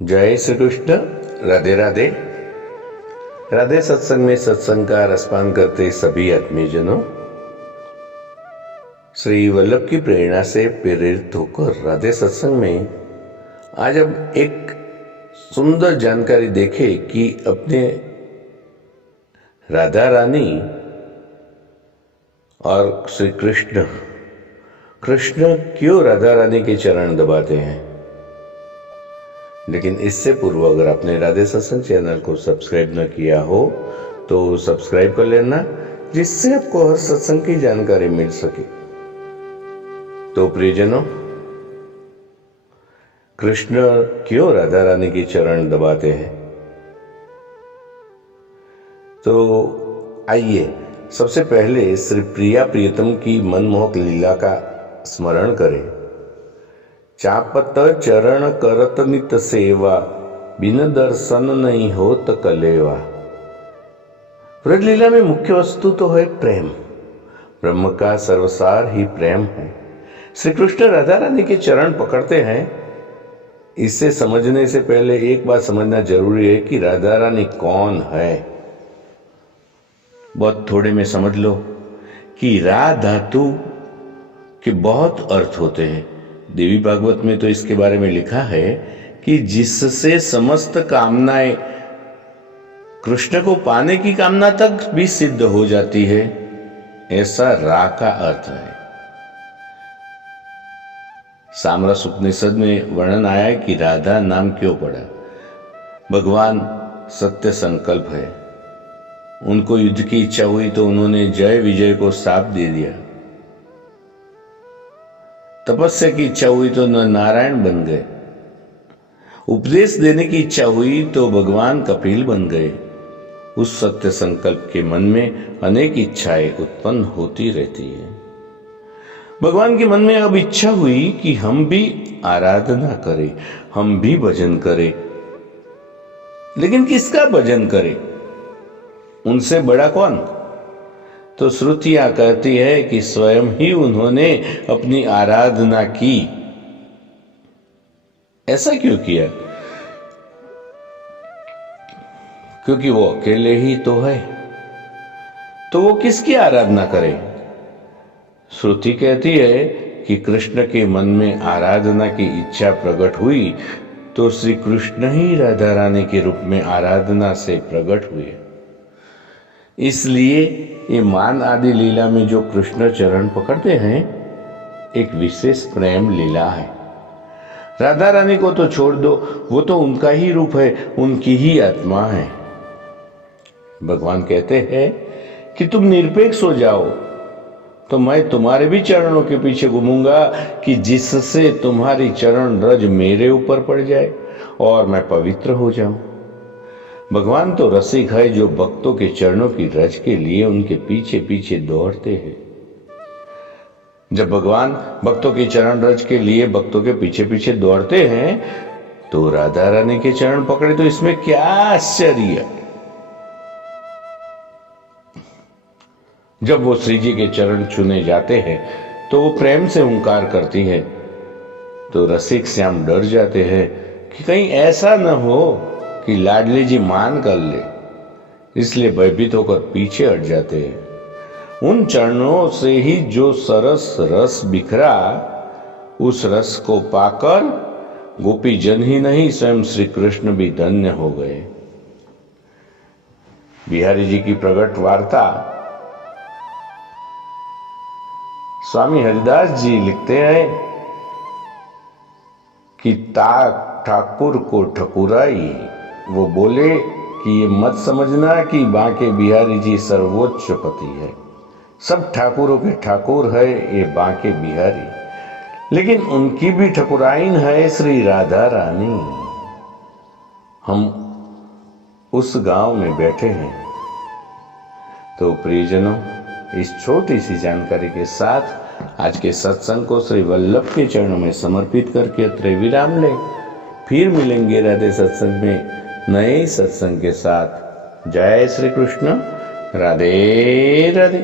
जय श्री कृष्ण। राधे राधे। राधे सत्संग में सत्संग का रसपान करते सभी आत्मीजनों, श्री वल्लभ की प्रेरणा से प्रेरित होकर राधे सत्संग में आज हम एक सुंदर जानकारी देखें कि अपने राधा रानी और श्री कृष्ण क्यों राधा रानी के चरण दबाते हैं। लेकिन इससे पूर्व अगर आपने राधे सत्संग चैनल को सब्सक्राइब न किया हो तो सब्सक्राइब कर लेना, जिससे आपको हर सत्संग की जानकारी मिल सके। तो प्रियजनों, कृष्ण क्यों राधा रानी के चरण दबाते हैं? तो आइए सबसे पहले श्री प्रिया प्रियतम की मनमोहक लीला का स्मरण करें। चापत चरण करत नित सेवा, बिन दर्शन नहीं होत कलेवा। व्रज लीला में मुख्य वस्तु तो है प्रेम। ब्रह्म का सर्वसार ही प्रेम है। श्री कृष्ण राधा रानी के चरण पकड़ते हैं। इसे समझने से पहले एक बात समझना जरूरी है कि राधा रानी कौन है। बहुत थोड़े में समझ लो कि रा धातु के बहुत अर्थ होते हैं। देवी भागवत में तो इसके बारे में लिखा है कि जिससे समस्त कामनाएं कृष्ण को पाने की कामना तक भी सिद्ध हो जाती है, ऐसा रा का अर्थ है। सामरस उपनिषद में वर्णन आया है कि राधा नाम क्यों पड़ा। भगवान सत्य संकल्प है। उनको युद्ध की इच्छा हुई तो उन्होंने जय विजय को शाप दे दिया। तपस्या की इच्छा हुई तो नारायण बन गए। उपदेश देने की इच्छा हुई तो भगवान कपिल बन गए। उस सत्य संकल्प के मन में अनेक इच्छाएं उत्पन्न होती रहती है। भगवान के मन में अब इच्छा हुई कि हम भी आराधना करें, हम भी भजन करें। लेकिन किसका भजन करें? उनसे बड़ा कौन? तो श्रुतियां कहती है कि स्वयं ही उन्होंने अपनी आराधना की। ऐसा क्यों किया? क्योंकि वो अकेले ही तो है, तो वो किसकी आराधना करे? श्रुति कहती है कि कृष्ण के मन में आराधना की इच्छा प्रकट हुई तो श्री कृष्ण ही राधा रानी के रूप में आराधना से प्रकट हुए। इसलिए ये मान आदि लीला में जो कृष्ण चरण पकड़ते हैं, एक विशेष प्रेम लीला है। राधा रानी को तो छोड़ दो, वो तो उनका ही रूप है, उनकी ही आत्मा है। भगवान कहते हैं कि तुम निरपेक्ष हो जाओ तो मैं तुम्हारे भी चरणों के पीछे घूमूंगा, कि जिससे तुम्हारी चरण रज मेरे ऊपर पड़ जाए और मैं पवित्र हो जाऊं। भगवान तो रसिक है, जो भक्तों के चरणों की रज के लिए उनके पीछे पीछे दौड़ते हैं। जब भगवान भक्तों के चरण रज के लिए भक्तों के पीछे पीछे दौड़ते हैं तो राधा रानी के चरण पकड़े तो इसमें क्या आश्चर्य। जब वो श्री जी के चरण छूने जाते हैं तो वो प्रेम से हुंकार करती है, तो रसिक श्याम डर जाते हैं कि कहीं ऐसा न हो कि लाडली जी मान कर ले। इसलिए भयभीत होकर पीछे हट जाते हैं। उन चरणों से ही जो सरस रस बिखरा, उस रस को पाकर गोपी जन ही नहीं, स्वयं श्री कृष्ण भी धन्य हो गए। बिहारी जी की प्रकट वार्ता स्वामी हरिदास जी लिखते हैं कि ठाकुर को ठकुराई। वो बोले कि ये मत समझना कि बांके बिहारी जी सर्वोच्च पति है। सब ठाकुरों के ठाकुर है ये बांके बिहारी, लेकिन उनकी भी ठकुराइन है श्री राधा रानी। हम उस गांव में बैठे हैं। तो प्रियजनों, इस छोटी सी जानकारी के साथ आज के सत्संग को श्री वल्लभ के चरणों में समर्पित करके अत्र विराम लें। फिर मिलेंगे राधे सत्संग में नए सत्संग के साथ। जय श्री कृष्ण। राधे राधे।